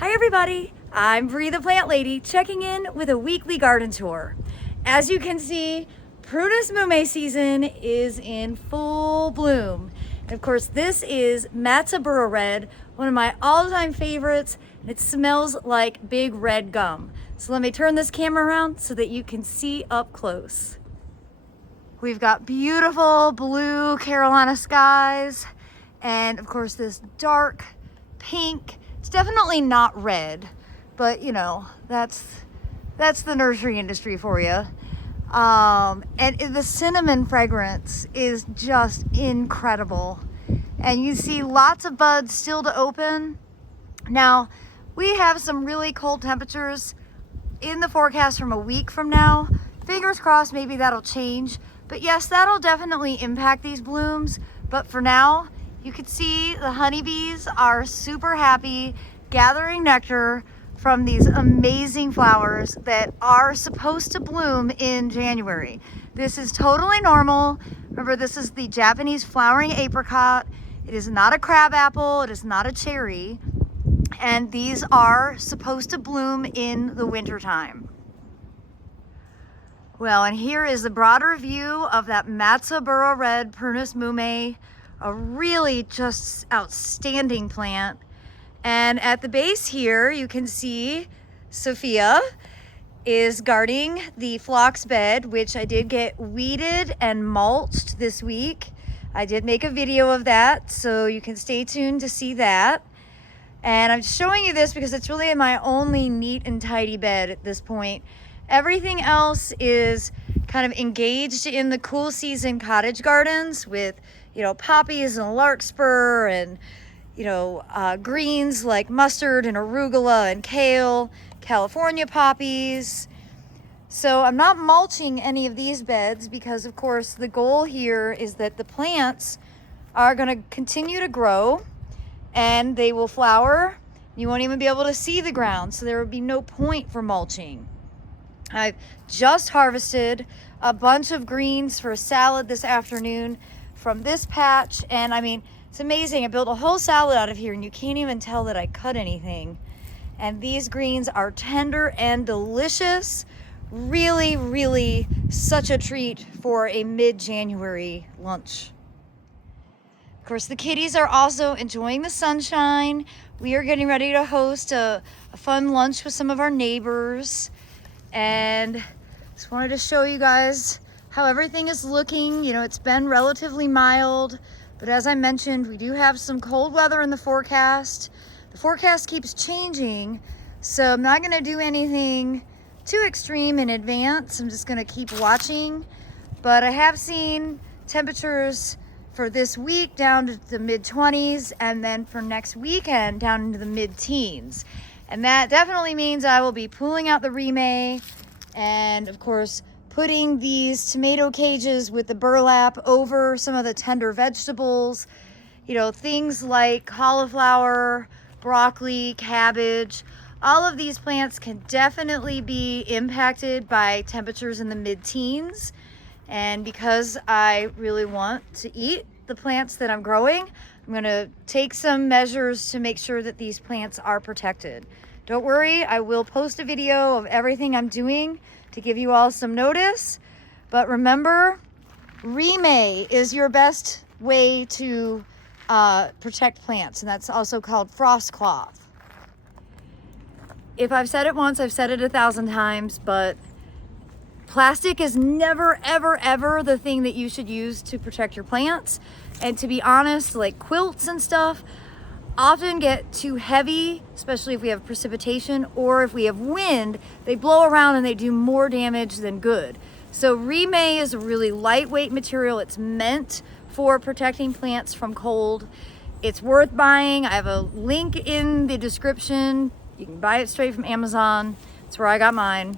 Hi everybody, I'm Bree the Plant Lady checking in with a weekly garden tour. As you can see, Prunus Mum season is in full bloom. And of course this is Matza Burro Red, one of my all-time favorites, and it smells like big red gum. So let me turn this camera around so that you can see up close. We've got beautiful blue Carolina skies, and of course this dark pink. It's definitely not red, but you know, that's the nursery industry for you. And the cinnamon fragrance is just incredible. And you see lots of buds still to open. Now, we have some really cold temperatures in the forecast from a week from now. Fingers crossed, maybe that'll change. But yes, that'll definitely impact these blooms. But for now, you can see the honeybees are super happy gathering nectar from these amazing flowers that are supposed to bloom in January. This is totally normal. Remember, this is the Japanese flowering apricot. It is not a crab apple. It is not a cherry. And these are supposed to bloom in the wintertime. Well, and here is the broader view of that Matza Burro Red Prunus Mum, a really just outstanding plant. And at the base here, you can see Sophia is guarding the phlox bed, which I did get weeded and mulched this week. I did make a video of that, so you can stay tuned to see that. And I'm showing you this because it's really my only neat and tidy bed at this point. Everything else is kind of engaged in the cool season cottage gardens with, you know, poppies and larkspur and, you know, greens like mustard and arugula and kale, California poppies. So I'm not mulching any of these beds because, of course, the goal here is that the plants are going to continue to grow and they will flower. You won't even be able to see the ground, so there would be no point for mulching. I've just harvested a bunch of greens for a salad this afternoon from this patch, and I mean, it's amazing. I built a whole salad out of here and you can't even tell that I cut anything. And these greens are tender and delicious. Really, really such a treat for a mid-January lunch. Of course, the kitties are also enjoying the sunshine. We are getting ready to host a fun lunch with some of our neighbors. And just wanted to show you guys how everything is looking. You know, it's been relatively mild, but as I mentioned, we do have some cold weather in the forecast. The forecast keeps changing, so I'm not gonna do anything too extreme in advance. I'm just gonna keep watching, but I have seen temperatures for this week down to the mid-20s, and then for next weekend down into the mid-teens. And that definitely means I will be pulling out the remay and, of course, putting these tomato cages with the burlap over some of the tender vegetables. You know, things like cauliflower, broccoli, cabbage. All of these plants can definitely be impacted by temperatures in the mid-teens. And because I really want to eat the plants that I'm growing, I'm gonna take some measures to make sure that these plants are protected. Don't worry, I will post a video of everything I'm doing to give you all some notice. But remember, remay is your best way to protect plants, and that's also called frost cloth. If I've said it once, I've said it 1,000 times, but plastic is never, ever, ever the thing that you should use to protect your plants. And to be honest, like quilts and stuff often get too heavy, especially if we have precipitation or if we have wind. They blow around and they do more damage than good. So remay is a really lightweight material. It's meant for protecting plants from cold. It's worth buying. I have a link in the description. You can buy it straight from Amazon. That's where I got mine.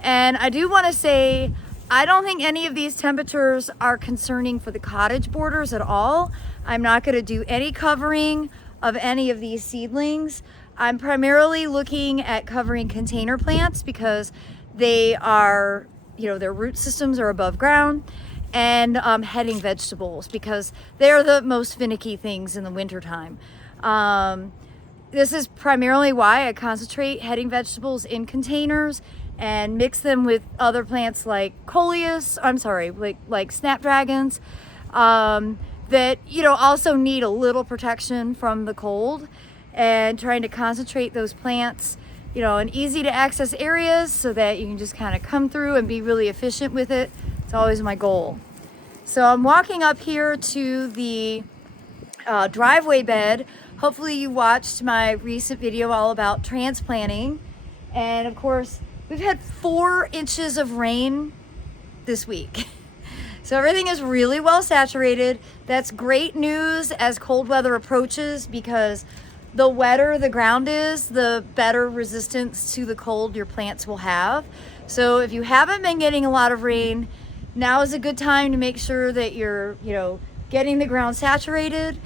And I do want to say, I don't think any of these temperatures are concerning for the cottage borders at all. I'm not going to do any covering of any of these seedlings. I'm primarily looking at covering container plants because they are, you know, their root systems are above ground, and heading vegetables because they're the most finicky things in the wintertime. this is primarily why I concentrate heading vegetables in containers and mix them with other plants like coleus, like snapdragons, that, you know, also need a little protection from the cold, and trying to concentrate those plants, you know, in easy to access areas so that you can just kind of come through and be really efficient with it. It's always my goal. So I'm walking up here to the driveway bed. Hopefully you watched my recent video all about transplanting. And of course, we've had 4 inches of rain this week. So everything is really well saturated. That's great news as cold weather approaches, because the wetter the ground is, the better resistance to the cold your plants will have. So if you haven't been getting a lot of rain, now is a good time to make sure that you're, you know, getting the ground saturated,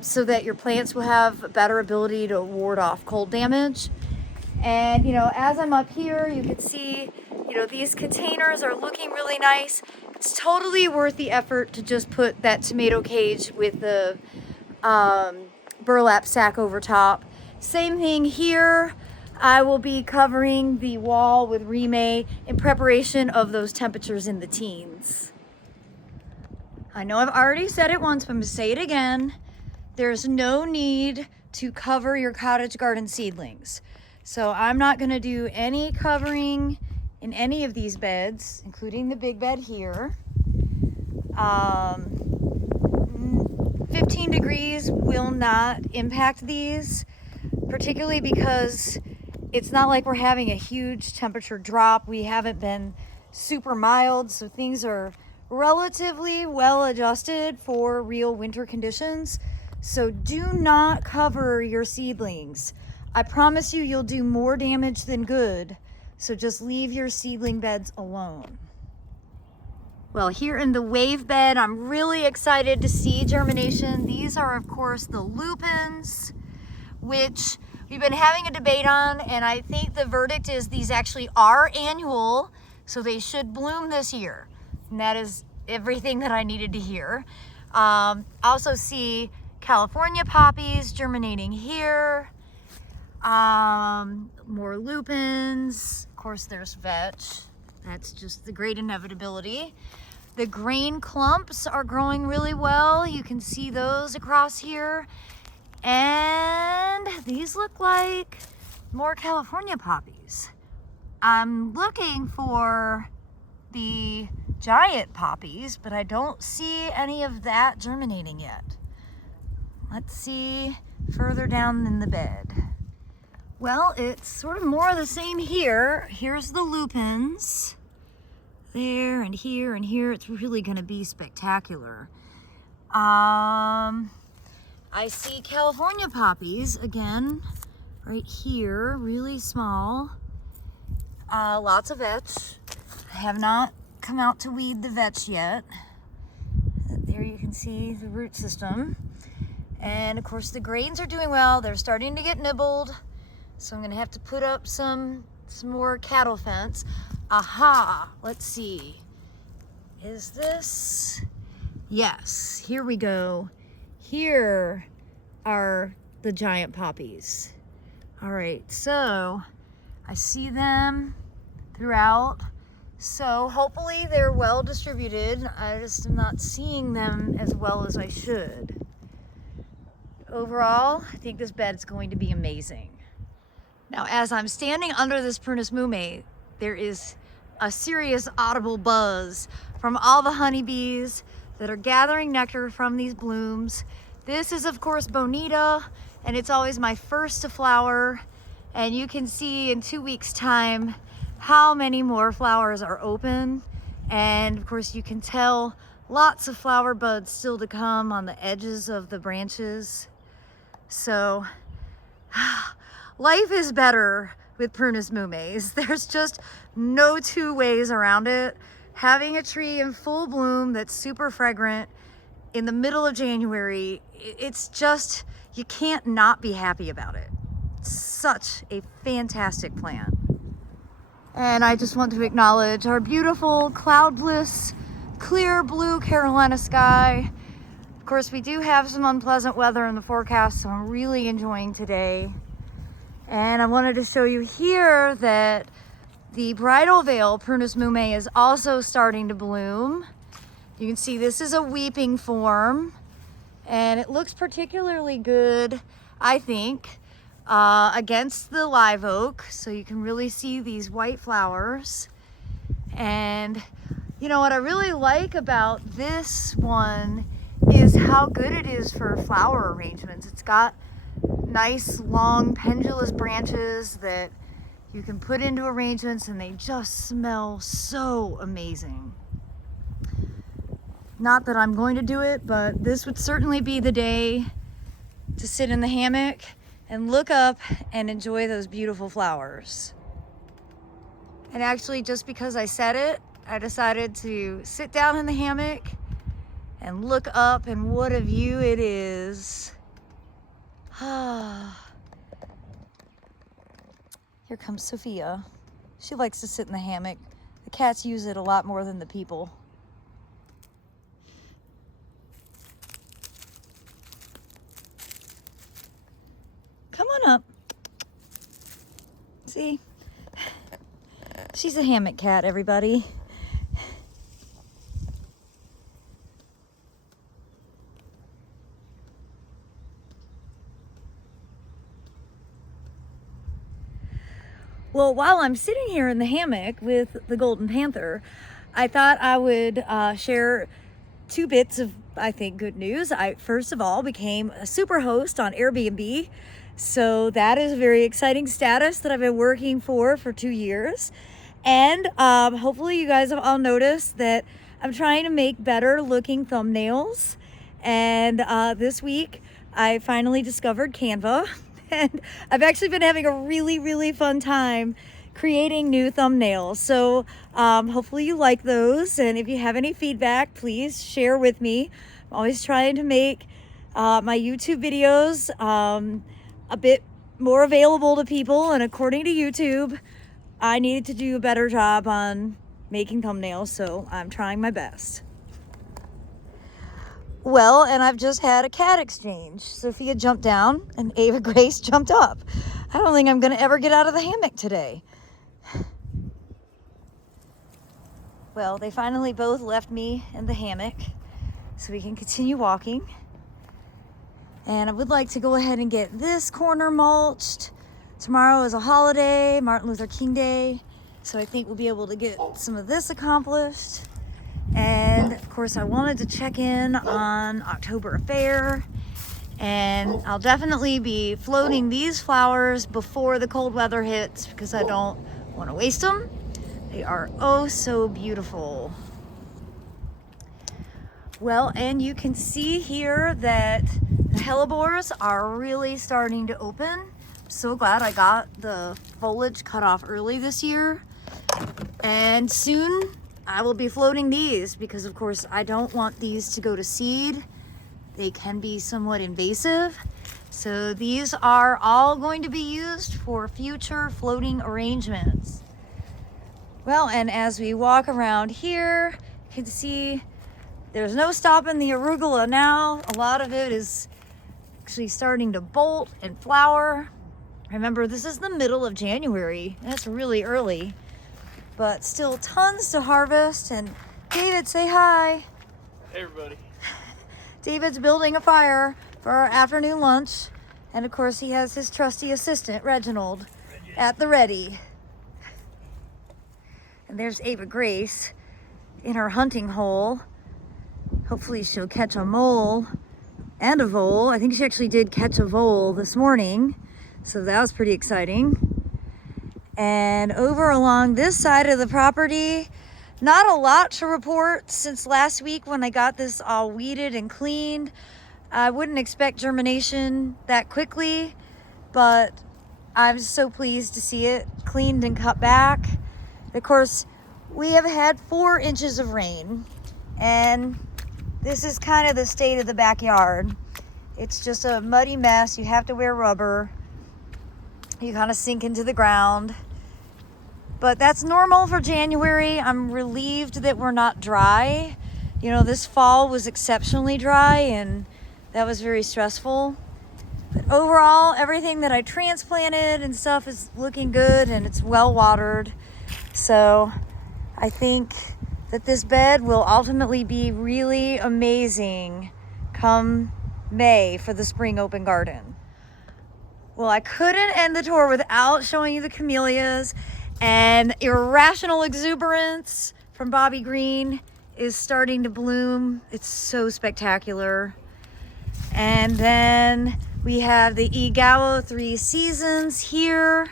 so that your plants will have a better ability to ward off cold damage. And, you know, as I'm up here, you can see, you know, these containers are looking really nice. It's totally worth the effort to just put that tomato cage with the burlap sack over top. Same thing here. I will be covering the wall with mume in preparation of those temperatures in the teens. I know I've already said it once, but I'm going to say it again. There's no need to cover your cottage garden seedlings. So I'm not going to do any covering in any of these beds, including the big bed here. 15 degrees will not impact these, particularly because it's not like we're having a huge temperature drop. We haven't been super mild, so things are relatively well adjusted for real winter conditions. So do not cover your seedlings. I promise you, you'll do more damage than good. So just leave your seedling beds alone. Well, here in the wave bed, I'm really excited to see germination. These are, of course, the lupins, which we've been having a debate on, and I think the verdict is these actually are annual, so they should bloom this year. And that is everything that I needed to hear. Also see California poppies germinating here. More lupins. Of course, there's vetch. That's just the great inevitability. The grain clumps are growing really well. You can see those across here. And these look like more California poppies. I'm looking for the giant poppies, but I don't see any of that germinating yet. Let's see further down in the bed. Well, it's sort of more of the same here. Here's the lupins. There and here and here. It's really going to be spectacular. I see California poppies again right here, really small. Lots of vetch. I have not come out to weed the vetch yet. There you can see the root system. And of course the grains are doing well. They're starting to get nibbled. So I'm gonna have to put up some more cattle fence. Aha, let's see. Is this? Yes, here we go. Here are the giant poppies. All right, so I see them throughout. So hopefully they're well distributed. I just am not seeing them as well as I should. Overall, I think this bed is going to be amazing. Now, as I'm standing under this Prunus Mum, there is a serious audible buzz from all the honeybees that are gathering nectar from these blooms. This is, of course, Bonita, and it's always my first to flower. And you can see in 2 weeks' time how many more flowers are open. And of course, you can tell lots of flower buds still to come on the edges of the branches. So life is better with Prunus Mumes. There's just no 2 ways around it. Having a tree in full bloom that's super fragrant in the middle of January, it's just, you can't not be happy about it. It's such a fantastic plant. And I just want to acknowledge our beautiful cloudless, clear blue Carolina sky. Of course, we do have some unpleasant weather in the forecast, so I'm really enjoying today. And I wanted to show you here that the Bridal Veil Prunus Mum is also starting to bloom. You can see this is a weeping form, and it looks particularly good, I think, against the live oak. So you can really see these white flowers. And you know what I really like about this one is how good it is for flower arrangements. It's got nice long pendulous branches that you can put into arrangements, and they just smell so amazing. Not that I'm going to do it, but this would certainly be the day to sit in the hammock and look up and enjoy those beautiful flowers. And actually, just because I said it, I decided to sit down in the hammock and look up, and what a view it is. Here comes Sophia. She likes to sit in the hammock. The cats use it a lot more than the people. Come on up. See? She's a hammock cat, everybody. Well, while I'm sitting here in the hammock with the Golden Panther, I thought I would share two bits of, I think, good news. I, first of all, became a super host on Airbnb. So that is a very exciting status that I've been working for 2 years. And hopefully you guys have all noticed that I'm trying to make better looking thumbnails. And this week I finally discovered Canva. And I've actually been having a really, really fun time creating new thumbnails. So hopefully you like those. And if you have any feedback, please share with me. I'm always trying to make my YouTube videos a bit more available to people. And according to YouTube, I needed to do a better job on making thumbnails. So I'm trying my best. Well, and I've just had a cat exchange. Sophia jumped down and Ava Grace jumped up. I don't think I'm going to ever get out of the hammock today. Well, they finally both left me in the hammock so we can continue walking. And I would like to go ahead and get this corner mulched. Tomorrow is a holiday, Martin Luther King Day. So I think we'll be able to get some of this accomplished. And of course, I wanted to check in on October Fair, and I'll definitely be floating these flowers before the cold weather hits because I don't want to waste them. They are oh so beautiful. Well, and you can see here that the hellebores are really starting to open. I'm so glad I got the foliage cut off early this year, and soon I will be floating these because, of course, I don't want these to go to seed. They can be somewhat invasive. So these are all going to be used for future floating arrangements. Well, and as we walk around here, you can see there's no stopping the arugula now. A lot of it is actually starting to bolt and flower. Remember, this is the middle of January. That's really early. But still tons to harvest. And David, say hi. Hey everybody. David's building a fire for our afternoon lunch. And of course he has his trusty assistant, Reginald, at the ready. And there's Ava Grace in her hunting hole. Hopefully she'll catch a mole and a vole. I think she actually did catch a vole this morning. So that was pretty exciting. And over along this side of the property, not a lot to report since last week when I got this all weeded and cleaned. I wouldn't expect germination that quickly, but I'm so pleased to see it cleaned and cut back. Of course, we have had 4 inches of rain, and this is kind of the state of the backyard. It's just a muddy mess. You have to wear rubber. You kind of sink into the ground. But that's normal for January. I'm relieved that we're not dry. You know, this fall was exceptionally dry and that was very stressful. But overall, everything that I transplanted and stuff is looking good and it's well watered. So I think that this bed will ultimately be really amazing come May for the spring open garden. Well, I couldn't end the tour without showing you the camellias, and Irrational Exuberance from Bobby Green is starting to bloom. It's so spectacular. And then we have the Igao 3 Seasons here.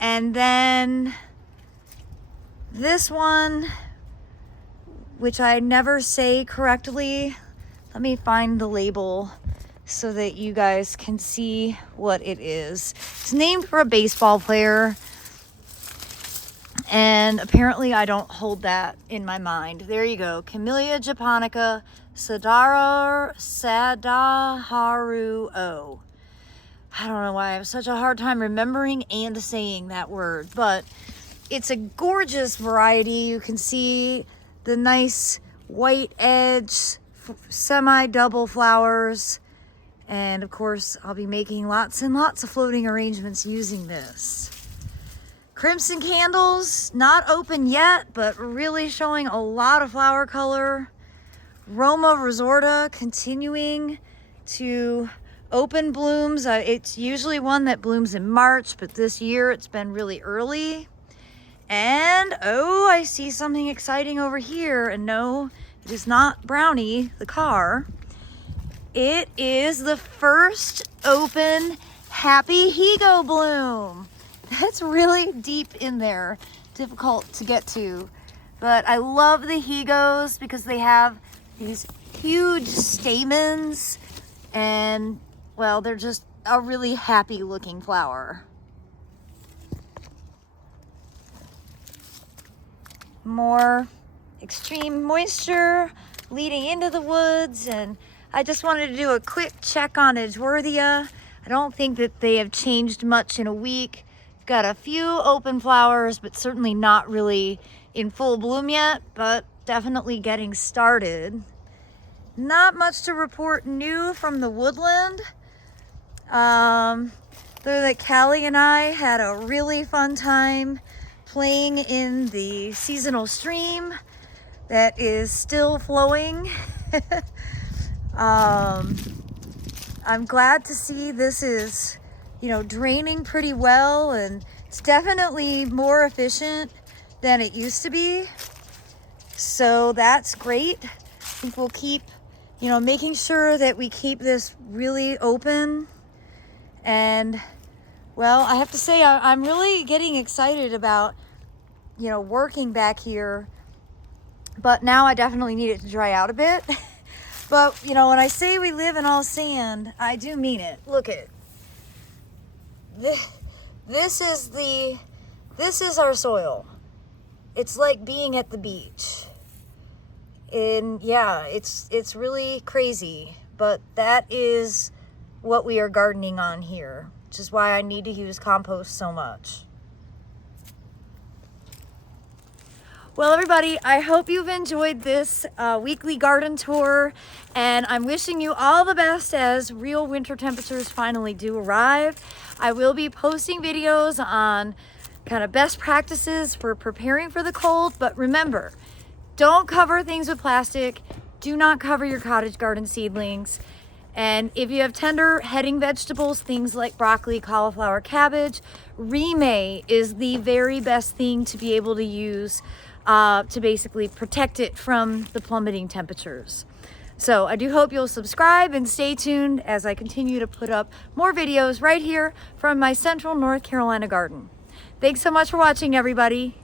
And then this one, which I never say correctly. Let me find the label so that you guys can see what it is. It's named for a baseball player. And apparently I don't hold that in my mind. There you go. Camellia japonica Sadaharu O. I don't know why I have such a hard time remembering and saying that word, but it's a gorgeous variety. You can see the nice white edge, semi-double flowers. And of course, I'll be making lots and lots of floating arrangements using this. Crimson Candles, not open yet, but really showing a lot of flower color. Roma Resorta continuing to open blooms. It's usually one that blooms in March, but this year it's been really early. And, oh, I see something exciting over here. And no, it is not Brownie, the car. It is the first open Happy Higo bloom. That's really deep in there, difficult to get to. But I love the Higos because they have these huge stamens and, well, they're just a really happy looking flower. More extreme moisture leading into the woods, and I just wanted to do a quick check on Edgeworthia. I don't think that they have changed much in a week. Got a few open flowers, but certainly not really in full bloom yet, but definitely getting started. Not much to report new from the woodland. Though that Callie and I had a really fun time playing in the seasonal stream that is still flowing. I'm glad to see this is, you know, draining pretty well, and it's definitely more efficient than it used to be. So that's great. I think we'll keep, you know, making sure that we keep this really open. And, well, I have to say, I'm really getting excited about, you know, working back here. But now I definitely need it to dry out a bit. But, you know, when I say we live in all sand, I do mean it. Look at it. This is our soil. It's like being at the beach. And yeah, it's really crazy, but that is what we are gardening on here, which is why I need to use compost so much. Well, everybody, I hope you've enjoyed this weekly garden tour, and I'm wishing you all the best as real winter temperatures finally do arrive. I will be posting videos on kind of best practices for preparing for the cold, but remember, don't cover things with plastic. Do not cover your cottage garden seedlings. And if you have tender heading vegetables, things like broccoli, cauliflower, cabbage, remay is the very best thing to be able to use to basically protect it from the plummeting temperatures. So I do hope you'll subscribe and stay tuned as I continue to put up more videos right here from my Central North Carolina garden. Thanks so much for watching, everybody.